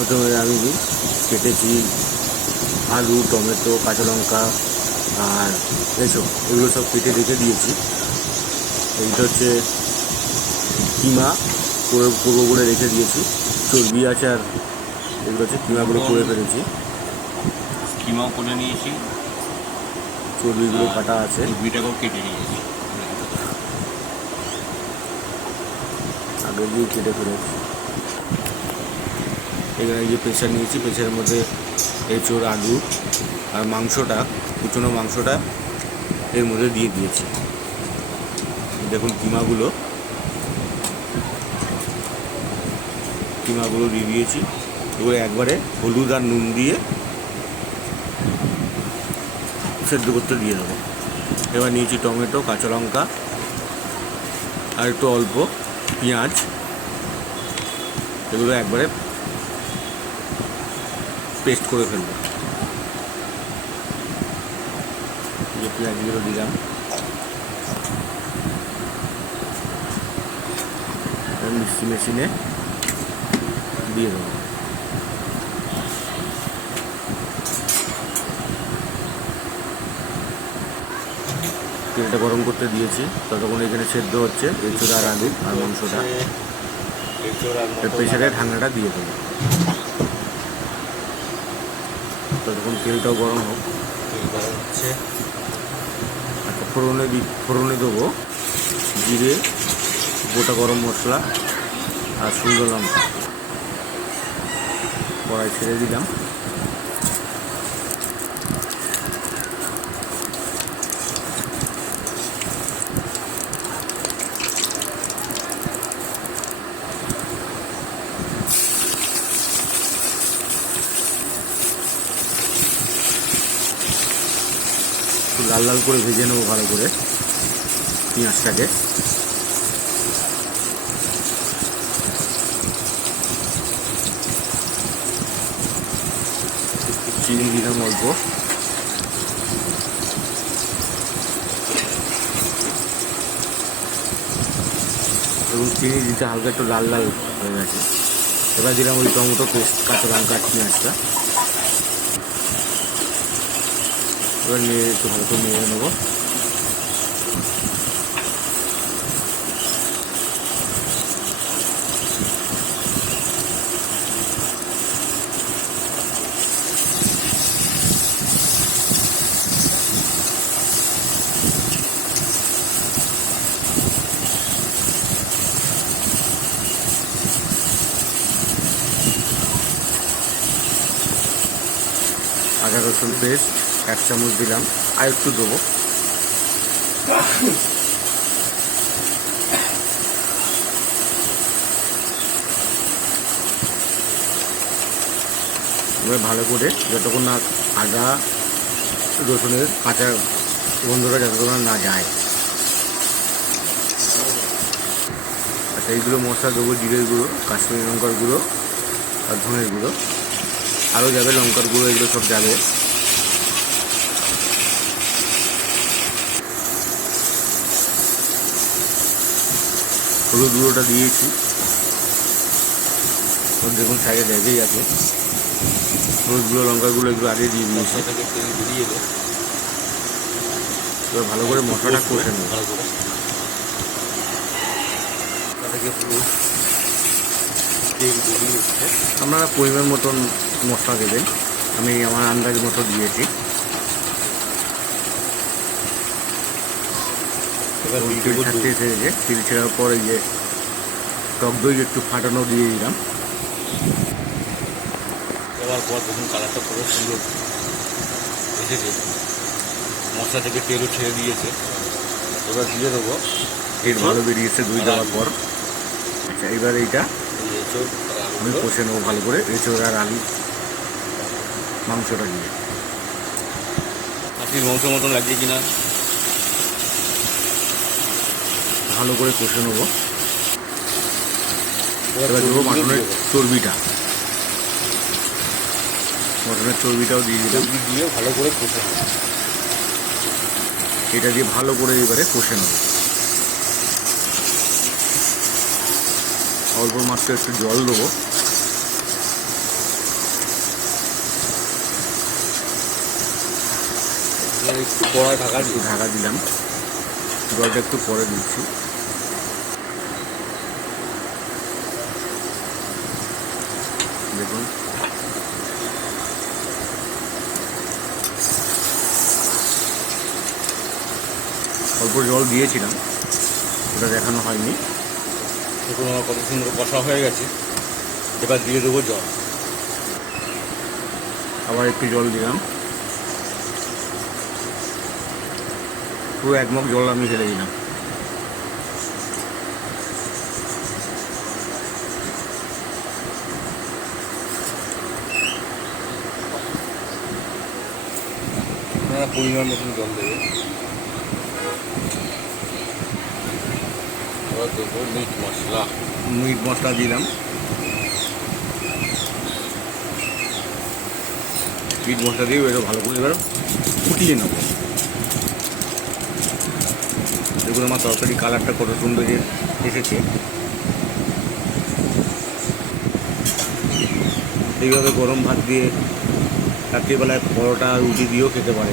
প্রথমে আমি কেটেছি আলু, টমেটো, কাঁচা লঙ্কা আর এগুলো সব কেটে রেখে দিয়েছি। এইটা হচ্ছে কিমা করবো করে রেখে দিয়েছি। চর্বি আছে আর এগুলো হচ্ছে কিমাগুলো করে ফেলেছি, কিমাও করে নিয়েছি, চর্বিগুলো কাটা আছে, চর্বিটাকেও কেটে নিয়েছি, আগে দিয়ে কেটে ফেলেছি। এখানে যে প্রেশার নিয়েছি, প্রেশারের মধ্যে এঁচোড়, আলু আর মাংসটা, কুচনো মাংসটা এর মধ্যে দিয়ে দিয়েছি। দেখুন কিমাগুলো দিয়ে দিয়েছি। এগুলো একবারে হলুদ আর নুন দিয়ে সেদ্ধ করতে দিয়ে দেবো। এবার নিয়েছি টমেটো, কাঁচা লঙ্কা আর একটু অল্প পেঁয়াজ, এগুলো একবারে পেস্ট করে ফেলবো। যে পেঁয়াজগুলো দিলাম, মিক্সি মেশিনে দিয়ে দেবো। তেলটা গরম করতে দিয়েছি, ততক্ষণ এখানে সেদ্ধ হচ্ছে এঁচোড় আর আলু আর মাংসটা। প্রেসারে ঢাকনাটা দিয়ে দেবো, ততক্ষণ তেলটাও গরম হোক। গরম হচ্ছে। আচ্ছা, ফোড়নে দেবো জিরে, গোটা গরম মশলা আর শুকনো লঙ্কা। কড়াই ছেড়ে দিলাম। লাল লাল করে ভেজে নেবো ভালো করে পেঁয়াজটাকে। চিনি দিলাম অল্প, এবং চিনি দিতে হালকা একটু লাল লাল হয়ে গেছে। এবার দিলাম ওই টমেটো পেস্ট, কাঁচা লঙ্কা আর পেঁয়াজটা। এবার নিয়ে একটু ভালো করে নিয়ে নেবো। আদা রসুন পেস্ট 1 চামচ দিলাম, আর একটু দেবো। এবার ভালো করে যতক্ষণ না আদা রসুনের কাঁচা গন্ধটা যতক্ষণ না যায়। আচ্ছা, এইগুলো মশলা দেবো, জিরের গুঁড়ো, কাশ্মীরি লঙ্কার গুঁড়ো আর ধনের গুঁড়ো, আরও যাবে লঙ্কার গুঁড়ো, এগুলো সব যাবে। হলুদ গুঁড়োটা দিয়েছি, দেখুন সাইডে লেগেই আছে। হলুদ গুঁড়ো, লঙ্কার গুঁড়ো এগুলো আগে দিয়ে দিয়েছি। এবার ভালো করে মশলাটা কষে নেব। আপনারা পরিমাণ মতন মশলা দেবেন, আমি আমার আন্দাজ মতো দিয়েছি। এবার তেল ছাড়তে এসেছে, তেল ছেড়ার পর এই যে টক দই একটু ফাটানো দিয়ে দিলাম। দেওয়ার পর দেখুন কালারটা খুব সুন্দর এসেছে, মশলা থেকে তেলও ছেড়ে দিয়েছে। এবার দিয়ে দেবো, তেল ভালো বেরিয়েছে দই দেওয়ার পর। আচ্ছা, এবার এইটা আমি কষে নেবো ভালো করে, এঁচোড় আর আলু মাংসটা দিয়ে। খাসির মাংস মতন লাগছে কিনা ভালো করে কষে নেবো। এবার দেবো মাটনের চর্বিটা, মটনের চর্বিটাও দিয়ে দিলাম, দিয়ে ভালো করে কষে নেব। এটা দিয়ে ভালো করে এবারে কষে নেব। অল্প মাত্র একটু জল দেবো, একটু কড়াই ঢাকা একটু ঢাকা দিলাম, জলটা একটু পরে দিচ্ছি। দেখুন অল্প জল দিয়েছিলাম, ওটা দেখানো হয়নি। দেখুন আমার কত সুন্দর কষা হয়ে গেছে। এবার দিয়ে দেবো জল। আবার একটু জল দিলাম, পুরো 1 মগ জল আমি ফেলে দিলাম। আপনারা পরিমাণ মতন জল দেবে। এবার দেবো মিট মশলা। মিট মশলা দিলাম, মিট মশলা দিয়েও এটা ভালো করে এবার ফুটিয়ে নেব। দেখুন আমার তরকারি কালারটা কত সুন্দর এসেছে। এইভাবে গরম ভাত দিয়ে রাত্রিবেলায় পরোটা রুটি দিয়েও খেতে পারে।